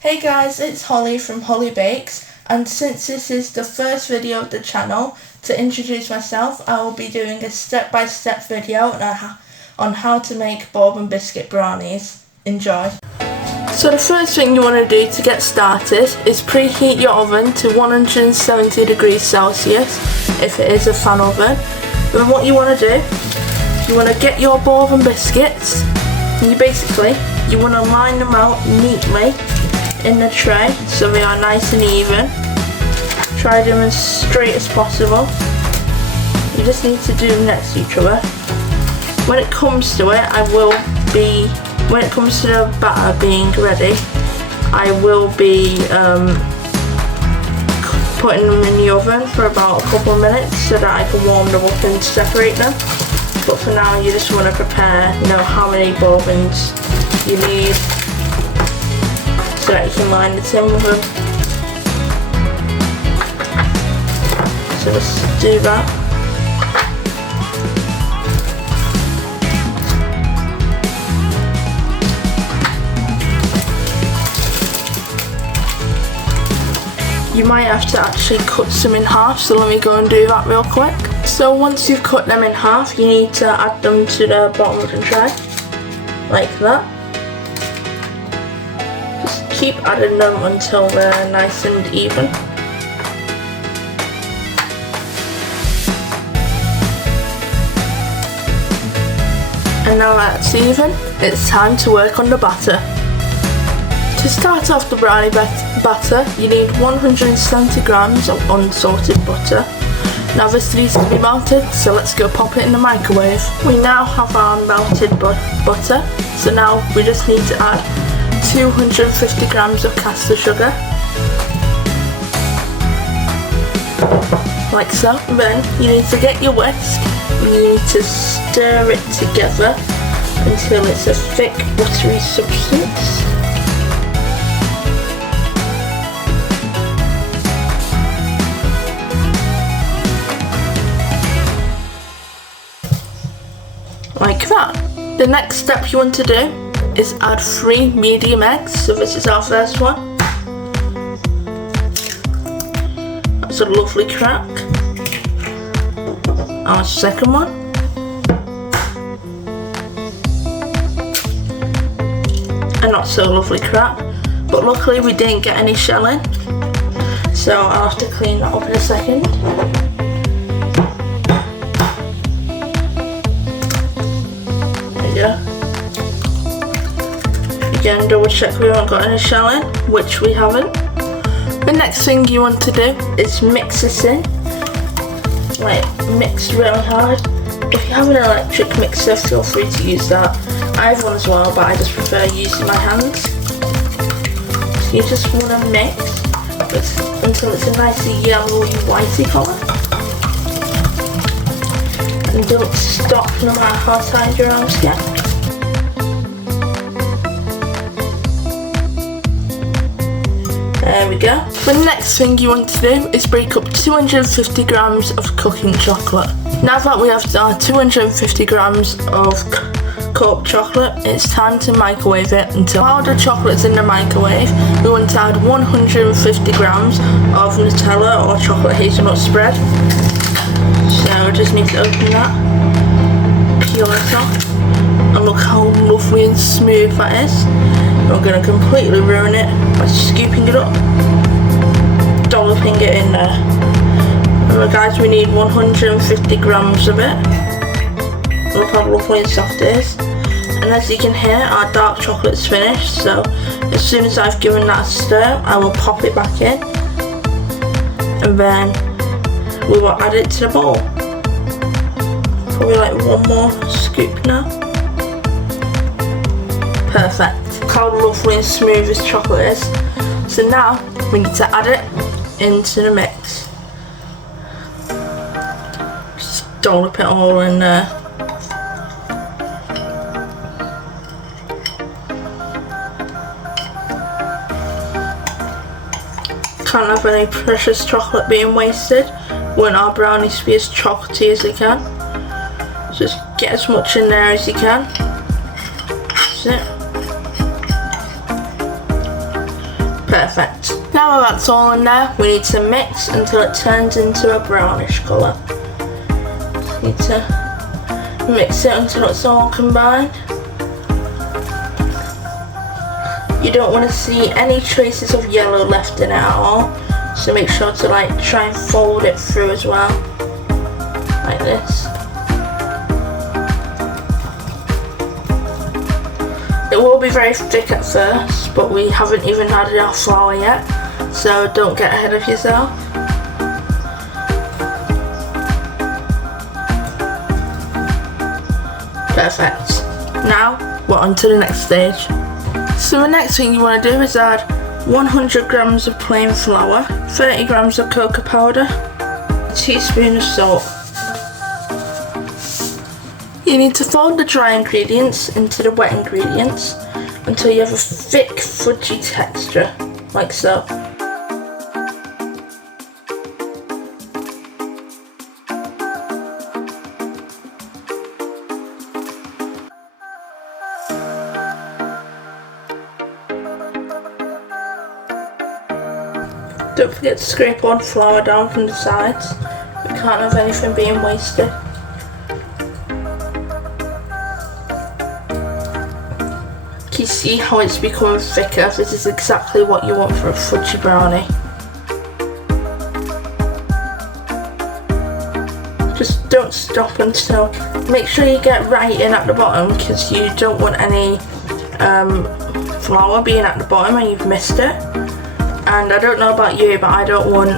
Hey guys, it's Holly from Holly Bakes, and since this is the first video of the channel, to introduce myself, I will be doing a step-by-step video on how to make Bourbon Biscuit Brownies. Enjoy! So the first thing you want to do to get started is preheat your oven to 170 degrees Celsius if it is a fan oven. Then what you want to do, you want to get your Bourbon biscuits, and you want to line them out neatly in the tray so they are nice and even. Try them as straight as possible. You just need to do them next to each other. When it comes to it, when it comes to the batter being ready, I will be putting them in the oven for about a couple of minutes so that I can warm them up and separate them. But for now, you just want to prepare, how many bourbons you need so that you can line the tin with them. So let's do that. You might have to actually cut some in half, so let me go and do that real quick. So once you've cut them in half, you need to add them to the bottom of the tray, like that. Just keep adding them until they're nice and even. And now that's even, it's time to work on the batter. To start off the brownie batter, you need 170 grams of unsalted butter. Now this needs to be melted, so let's go pop it in the microwave. We now have our melted butter, so now we just need to add 250 grams of caster sugar. Like so. Then you need to get your whisk and you need to stir it together until it's a thick, buttery substance. Like that. The next step you want to do is add 3 medium eggs. So this is our first one. That's a lovely crack. Our second one. A not so lovely crack. But luckily we didn't get any shelling. So I'll have to clean that up in a second. Again, double check we haven't got any shelling, which we haven't. The next thing you want to do is mix this in. Mix really hard. If you have an electric mixer, feel free to use that. I have one as well, but I just prefer using my hands. So you just want to mix until it's a nicely yellowy, whitey colour. And don't stop no matter how tired your arms get. There we go. The next thing you want to do is break up 250 grams of cooking chocolate. Now that we have our 250 grams of cooked chocolate, it's time to microwave it until while the chocolate's in the microwave, we want to add 150 grams of Nutella or chocolate hazelnut spread. So we just need to open that, peel it off, and look how lovely and smooth that is. We're going to completely ruin it by scooping it up, dolloping it in there. Remember guys, we need 150 grams of it. Look how lovely and soft it is. And as you can hear, our dark chocolate's finished, so as soon as I've given that a stir, I will pop it back in. And then we will add it to the bowl. Probably like one more scoop now. Perfect. How lovely and smooth this chocolate is. So now we need to add it into the mix. Just dollop it all in there. Can't have any precious chocolate being wasted. We want our brownies to be as chocolatey as they can. Just get as much in there as you can. That's it. Perfect. Now that's all in there, we need to mix until it turns into a brownish colour. Need to mix it until it's all combined. You don't want to see any traces of yellow left in it at all, so make sure to try and fold it through as well, like this. It will be very thick at first, but we haven't even added our flour yet, so don't get ahead of yourself. Perfect. Now we're on to the next stage. So the next thing you want to do is add 100 grams of plain flour, 30 grams of cocoa powder, a teaspoon of salt. You need to fold the dry ingredients into the wet ingredients until you have a thick, fudgy texture, like so. Don't forget to scrape all the flour down from the sides. We can't have anything being wasted. Can you see how it's becoming thicker? This is exactly what you want for a fudgy brownie. Just don't stop until, make sure you get right in at the bottom, because you don't want any flour being at the bottom and you've missed it. And I don't know about you, but I don't want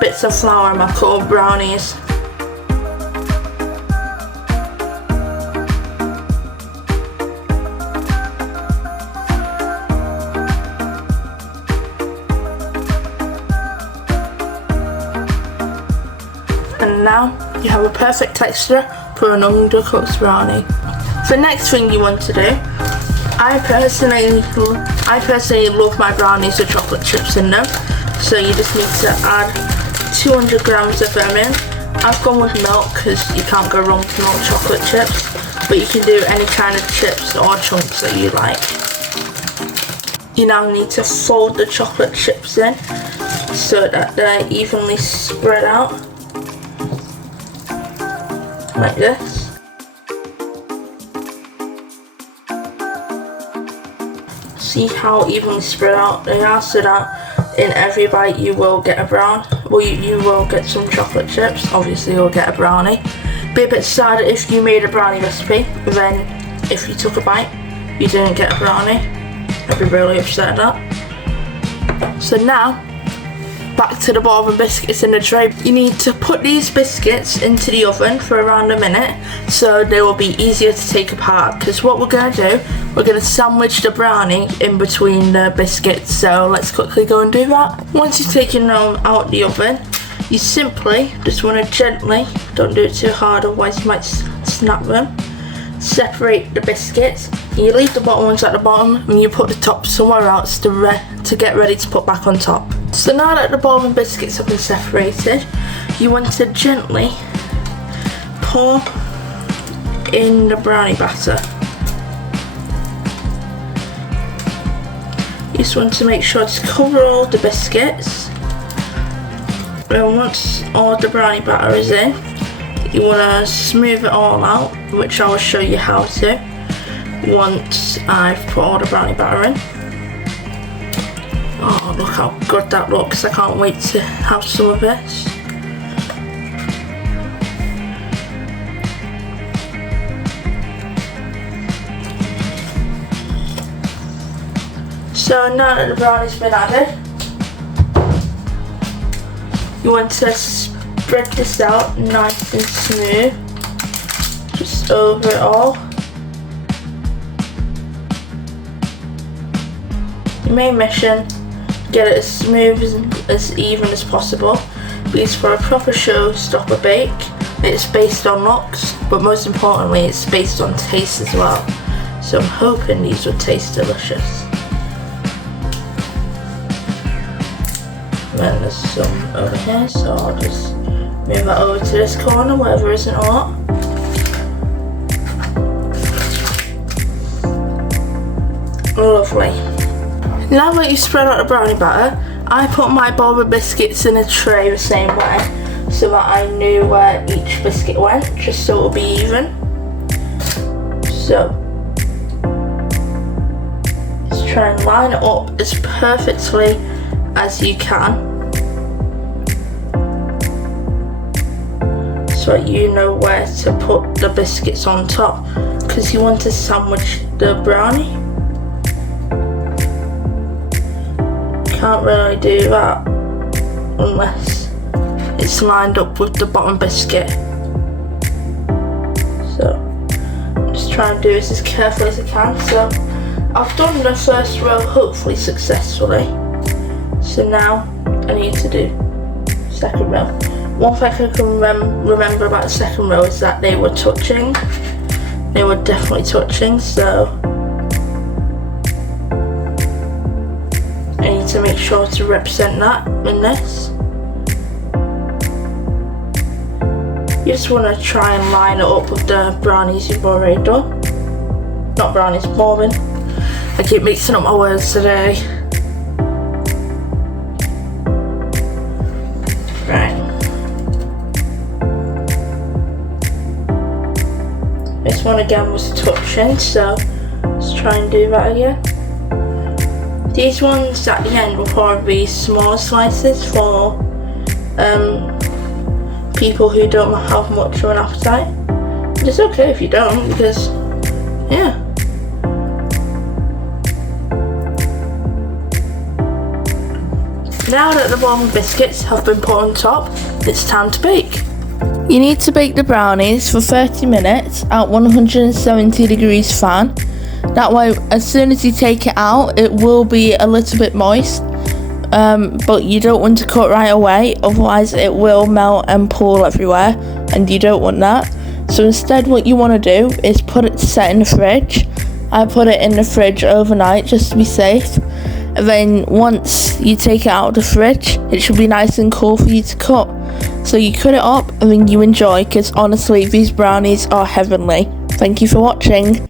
bits of flour in my cut-up brownies. And now you have a perfect texture for an undercooked brownie. The next thing you want to do, I personally love my brownies with chocolate chips in them, so you just need to add 200 grams of them in. I've gone with milk because you can't go wrong with milk chocolate chips, but you can do any kind of chips or chunks that you like. You now need to fold the chocolate chips in so that they're evenly spread out, like this. See how evenly spread out they are, so that in every bite you will get you will get some chocolate chips. Obviously you'll get a brownie. Be a bit sad if you made a brownie recipe, then if you took a bite you didn't get a brownie. I'd be really upset at that. So now, back to the bourbon biscuits in the tray. You need to put these biscuits into the oven for around a minute so they will be easier to take apart, because what we're going to do, we're going to sandwich the brownie in between the biscuits, so let's quickly go and do that. Once you've taken them out the oven, you simply just want to gently, don't do it too hard otherwise you might snap them, separate the biscuits. You leave the bottom ones at the bottom and you put the top somewhere else to get ready to put back on top. So now that the bourbon biscuits have been separated, you want to gently pour in the brownie batter. You just want to make sure to cover all the biscuits. And once all the brownie batter is in, you want to smooth it all out, which I will show you how to once I've put all the brownie batter in. Oh, look how good that looks. I can't wait to have some of this. So now that the brownie's been added, you want to spread this out nice and smooth, just over it all. Your main mission, get it as smooth and as even as possible, because for a proper showstopper bake, it's based on looks, but most importantly it's based on taste as well. So I'm hoping these will taste delicious. And there's some over here, so I'll just move that over to this corner, whatever isn't hot. Lovely. Now that you've spread out the brownie batter, I put my Bourbon biscuits in a tray the same way, so that I knew where each biscuit went, just so it'll be even. So, just try and line it up as perfectly as you can, so that you know where to put the biscuits on top, because you want to sandwich the brownie. Can't really do that unless it's lined up with the bottom biscuit. So I'm just trying to do this as carefully as I can. So I've done the first row hopefully successfully. So now I need to do second row. One thing I can remember about the second row is that they were touching. They were definitely touching, so I need to make sure to represent that in this. You just want to try and line it up with the brownies you've already done. Not brownies, bourbon. I keep mixing up my words today. Right. This one again was touching, so let's try and do that again. These ones at the end will probably be smaller slices for people who don't have much of an appetite. But it's okay if you don't, because yeah. Now that the Bourbon biscuits have been put on top, it's time to bake. You need to bake the brownies for 30 minutes at 170 degrees fan. That way, as soon as you take it out, it will be a little bit moist, but you don't want to cook right away, otherwise it will melt and pool everywhere, and you don't want that. So instead, what you want to do is put it to set in the fridge. I put it in the fridge overnight just to be safe, and then once you take it out of the fridge, it should be nice and cool for you to cut. So you cut it up and then you enjoy, because honestly, these brownies are heavenly. Thank you for watching.